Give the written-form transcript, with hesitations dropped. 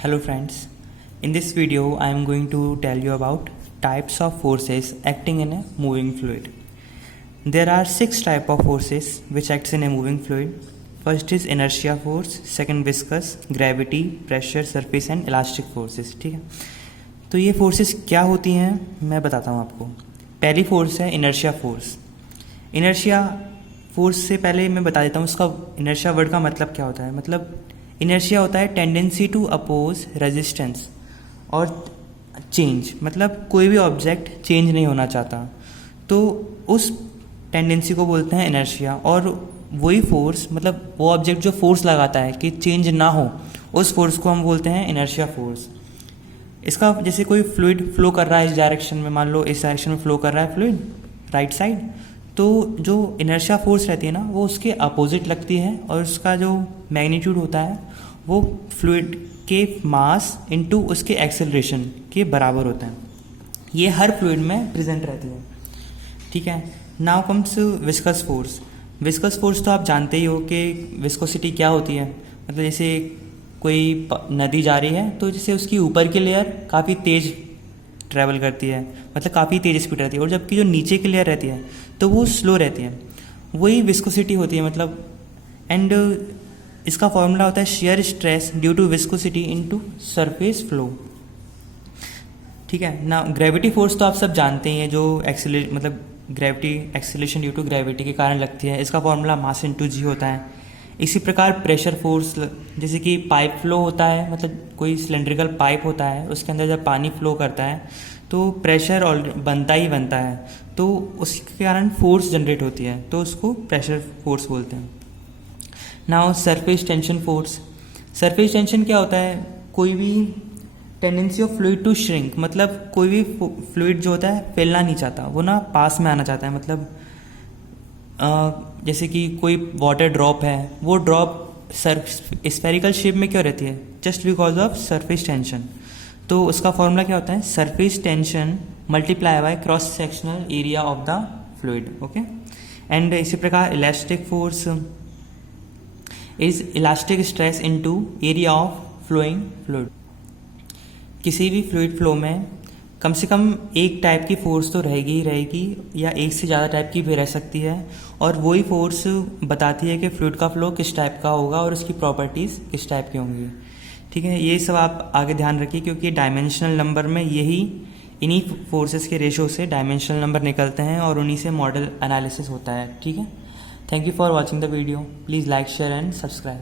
Hello friends, in this video I am going to tell you about types of forces acting in a moving fluid. There are 6 types of forces which acts in a moving fluid. First is inertia force, second viscous, gravity, pressure, surface and elastic forces. ठीक है, तो ये forces क्या होती हैं मैं बताता हूँ आपको. पहली फोर्स है इनर्शिया फोर्स. इनर्शिया फोर्स से पहले मैं बता देता हूँ उसका इनर्शिया वर्ड का मतलब क्या होता है. मतलब इनर्शिया होता है टेंडेंसी टू अपोज रेजिस्टेंस और चेंज. मतलब कोई भी ऑब्जेक्ट चेंज नहीं होना चाहता तो उस टेंडेंसी को बोलते हैं इनर्शिया. और वही फोर्स मतलब वो ऑब्जेक्ट जो फोर्स लगाता है कि चेंज ना हो उस फोर्स को हम बोलते हैं इनर्शिया फोर्स. इसका जैसे कोई फ्लूइड फ्लो कर रहा है इस डायरेक्शन में, मान लो इस डायरेक्शन में फ्लो कर रहा है फ्लूइड राइट साइड, तो जो इनर्शिया फोर्स रहती है ना वो उसके अपोजिट लगती है और उसका जो मैग्नीट्यूड होता है वो फ्लूइड के मास इनटू उसके एक्सेलरेशन के बराबर होता है. ये हर फ्लूइड में प्रेजेंट रहती है. ठीक है, now comes viscous force. Viscous force तो आप जानते ही हो कि विस्कोसिटी क्या होती है. मतलब जैसे कोई नदी जा रही है तो जैसे उसकी ऊपर की लेयर काफ़ी तेज़ ट्रैवल करती है, मतलब काफ़ी तेज़ स्पीड रहती है, और जबकि जो नीचे की लेयर रहती है तो वो स्लो रहती है. वही विस्कोसिटी होती है. मतलब एंड इसका फॉर्मूला होता है shear stress due to viscosity into surface flow. ठीक है ना. ग्रेविटी फोर्स तो आप सब जानते ही हैं, जो मतलब gravity acceleration due to gravity के कारण लगती है. इसका फॉर्मूला मास इनटू जी होता है. इसी प्रकार प्रेशर फोर्स, जैसे कि पाइप फ्लो होता है, मतलब कोई सिलेंड्रिकल पाइप होता है उसके अंदर जब पानी फ्लो करता है तो प्रेशर बनता ही बनता है, तो उसके कारण फोर्स जनरेट होती है, तो उसको प्रेशर फोर्स बोलते हैं. Now surface tension force. Surface tension क्या होता है? कोई भी tendency of fluid to shrink, मतलब कोई भी फ्लूइड जो होता है फैलना नहीं चाहता, वो ना पास में आना चाहता है. मतलब जैसे कि कोई वाटर ड्रॉप है, वो ड्रॉप स्फेरिकल शेप में क्यों रहती है? Just because of surface tension. तो उसका फॉर्मूला क्या होता है? Surface tension multiply by cross sectional area of the fluid. Okay. And इसी प्रकार elastic force is elastic stress into area of flowing fluid. किसी भी फ्लूइड फ्लो में कम से कम एक टाइप की फोर्स तो रहेगी ही रहेगी, या एक से ज़्यादा टाइप की भी रह सकती है, और वही फोर्स बताती है कि फ्लूइड का फ्लो किस टाइप का होगा और उसकी प्रॉपर्टीज़ किस टाइप की होंगी. ठीक है, ये सब आप आगे ध्यान रखिए, क्योंकि डायमेंशनल नंबर में इन्हीं फोर्सेस के रेशो से डायमेंशनल नंबर निकलते हैं और उन्हीं से मॉडल एनालिसिस होता है. ठीक है, thank you for watching the video. Please like, share and subscribe.